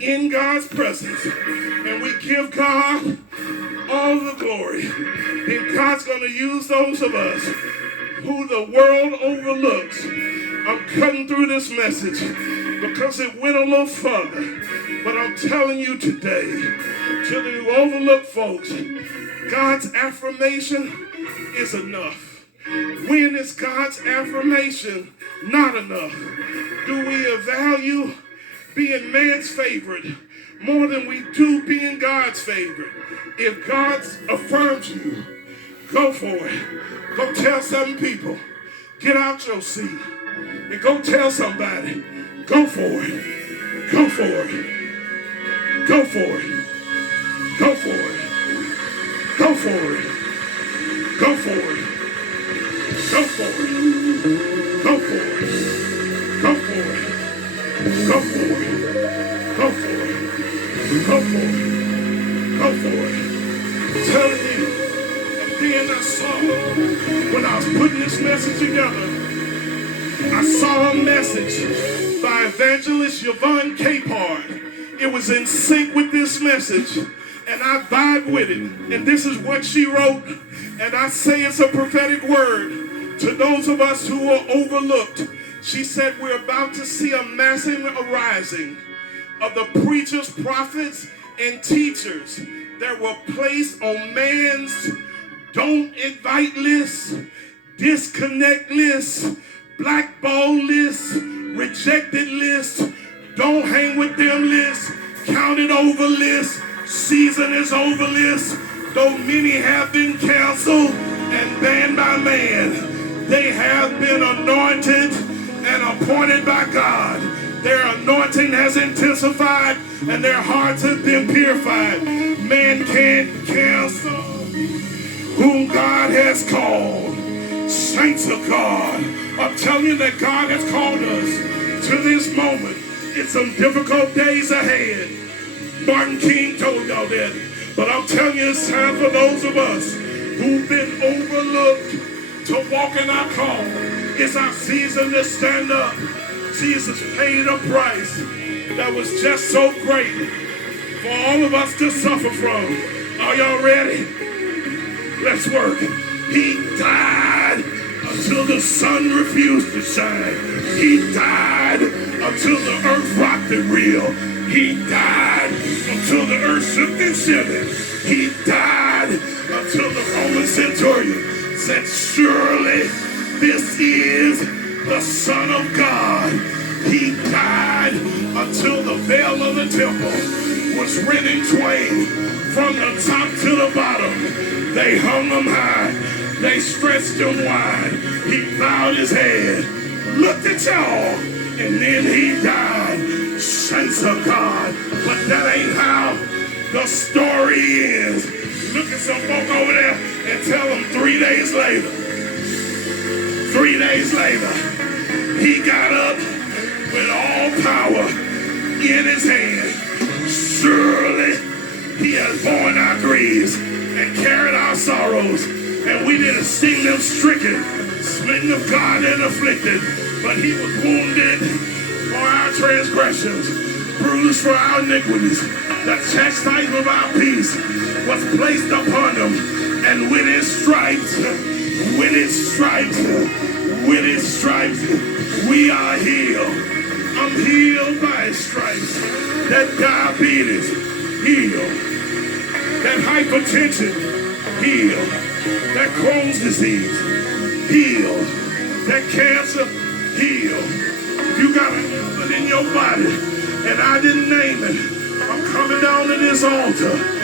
in God's presence and we give God all the glory, then God's going to use those of us who the world overlooks. I'm cutting through this message because it went a little further. But I'm telling you today, to the overlooked folks, God's affirmation is enough. When is God's affirmation not enough? Do we value being man's favorite more than we do being God's favorite? If God affirms you, go for it. Go tell 7 people. Get out your seat and go tell somebody. Go for it. Go for it. Go for it. Go for it. Go for it. Go for it. Go for it. Go for it. Go for it. Go for it. Go for it. Go for it. Go for it. I'm telling you. And then I saw, when I was putting this message together, I saw a message by evangelist Yvonne Capehart. It was in sync with this message, and I vibe with it. And this is what she wrote, and I say it's a prophetic word to those of us who are overlooked. She said, we're about to see a massive arising of the preachers, prophets, and teachers that were placed on man's don't invite list, disconnect list, blackball list, rejected list, don't hang with them list, counted over list, season is over list. Though many have been canceled and banned by man, they have been anointed and appointed by God. Their anointing has intensified and their hearts have been purified. Man can't cancel whom God has called. Saints of God, I'm telling you that God has called us to this moment. It's some difficult days ahead. Martin King told y'all that. But I'm telling you, it's time for those of us who've been overlooked to walk in our call. It's our season to stand up. Jesus paid a price that was just so great for all of us to suffer from. Are y'all ready? Let's work. He died until the sun refused to shine. He died until the earth rocked and reeled. He died until the earth shook and shivered. He died until the Roman centurion said, surely this is the Son of God. He died until the veil of the temple was rent in twain from the top to the bottom. They hung him high. They stretched him wide. He bowed his head, looked at y'all, and then he died. Saints of God. But that ain't how the story ends. Look at some folk over there and tell them 3 days later. 3 days later, he got up with all power in his hand. Surely he has borne our griefs and carried our sorrows, and we didn't see them stricken, smitten of God and afflicted, but he was wounded for our transgressions, bruised for our iniquities. The chastisement of our peace was placed upon him, and with his stripes, we are healed. I'm healed by his stripes. That diabetes, healed. That hypertension, healed. That Crohn's disease, healed. That cancer, healed. If you got an ailment in your body and I didn't name it, I'm coming down to this altar